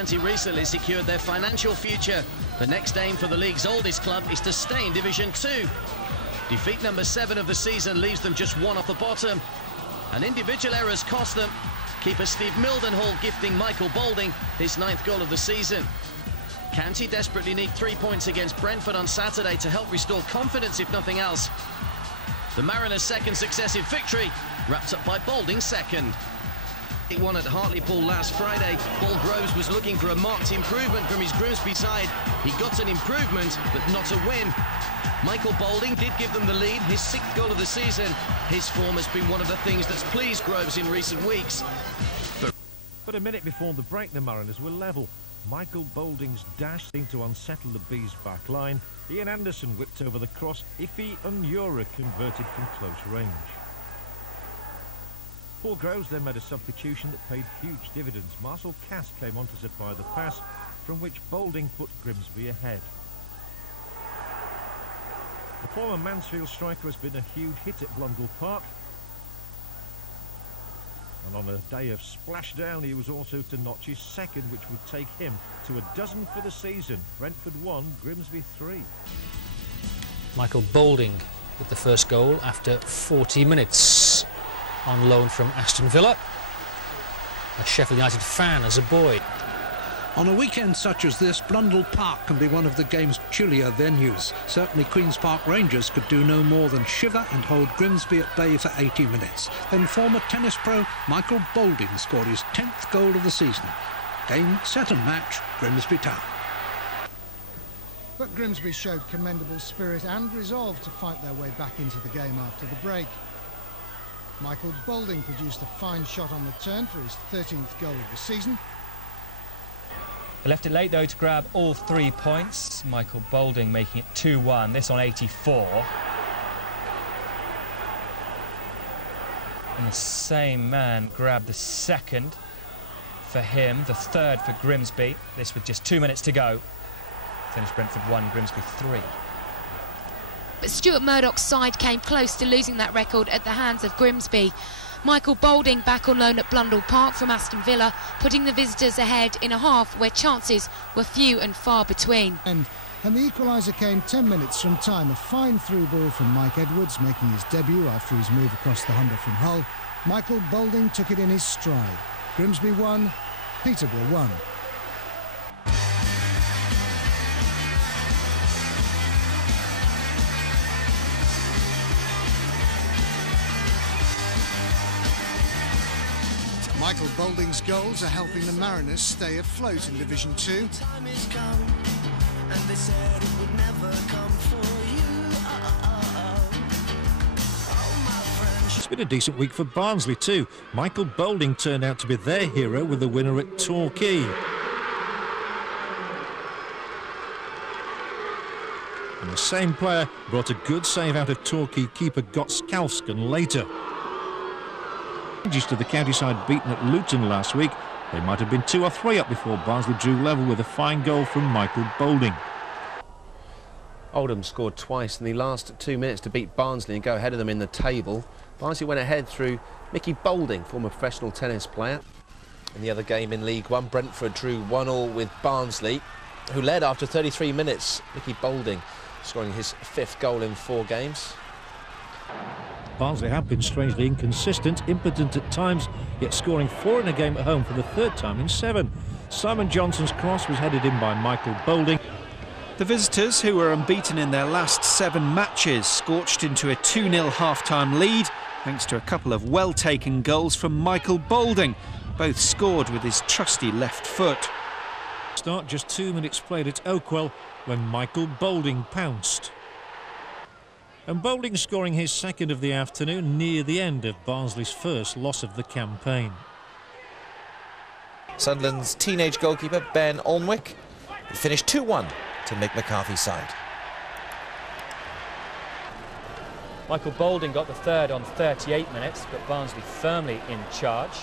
County recently secured their financial future. The next aim for the league's oldest club is to stay in Division 2. Defeat number 7 of the season leaves them just one off the bottom. And individual errors cost them. Keeper Steve Mildenhall gifting Michael Boulding his 9th goal of the season. County desperately need 3 points against Brentford on Saturday to help restore confidence, if nothing else. The Mariners' second successive victory, wrapped up by Boulding's second. He won at Hartlepool last Friday. Paul Groves was looking for a marked improvement from his Grimsby side. He got an improvement, but not a win. Michael Boulding did give them the lead, his 6th goal of the season. His form has been one of the things that's pleased Groves in recent weeks. But a minute before the break, the Mariners were level. Michael Boulding's dash seemed to unsettle the Bees' back line. Ian Anderson whipped over the cross. Iffy Unyura converted from close range. Paul Groves then made a substitution that paid huge dividends. Marcel Cass came on to supply the pass, from which Boulding put Grimsby ahead. The former Mansfield striker has been a huge hit at Blundell Park. And on a day of splashdown, he was also to notch his second, which would take him to a dozen for the season. Brentford 1, Grimsby 3. Michael Boulding with the first goal after 40 minutes. On loan from Aston Villa. A Sheffield United fan as a boy. On a weekend such as this, Blundell Park can be one of the game's chillier venues. Certainly Queen's Park Rangers could do no more than shiver and hold Grimsby at bay for 80 minutes. Then former tennis pro Michael Boulding scored his 10th goal of the season. Game, set and match, Grimsby Town. But Grimsby showed commendable spirit and resolve to fight their way back into the game after the break. Michael Boulding produced a fine shot on the turn for his 13th goal of the season. They left it late though to grab all 3 points. Michael Boulding making it 2-1, this on 84. And the same man grabbed the second for him, the third for Grimsby. This with just 2 minutes to go. Finished Brentford 1, Grimsby 3. But Stuart Murdoch's side came close to losing that record at the hands of Grimsby. Michael Boulding back on loan at Blundell Park from Aston Villa, putting the visitors ahead in a half where chances were few and far between. And the equaliser came 10 minutes from time. A fine through ball from Mike Edwards, making his debut after his move across the Humber from Hull. Michael Boulding took it in his stride. Grimsby 1, Peterborough 1. Michael Boulding's goals are helping the Mariners stay afloat in Division 2. It's been a decent week for Barnsley too. Michael Boulding turned out to be their hero with the winner at Torquay. And the same player brought a good save out of Torquay keeper Gotskalsken later. To the county side beaten at Luton last week, they might have been 2 or 3 up before Barnsley drew level with a fine goal from Michael Boulding. Oldham scored twice in the last 2 minutes to beat Barnsley and go ahead of them in the table. Barnsley went ahead through Micky Boulding, former professional tennis player. In the other game in League One, Brentford drew 1-1 with Barnsley, who led after 33 minutes. Micky Boulding scoring his 5th goal in 4 games. Barnsley have been strangely inconsistent, impotent at times, yet scoring 4 in a game at home for the 3rd time in 7. Simon Johnson's cross was headed in by Michael Boulding. The visitors, who were unbeaten in their last 7 matches, scorched into a 2-0 half-time lead, thanks to a couple of well-taken goals from Michael Boulding, both scored with his trusty left foot. Start just 2 minutes played at Oakwell when Michael Boulding pounced. And Boulding scoring his 2nd of the afternoon near the end of Barnsley's first loss of the campaign. Sunderland's teenage goalkeeper Ben Alnwick finished 2-1 to Mick McCarthy's side. Michael Boulding got the third on 38 minutes, but Barnsley firmly in charge.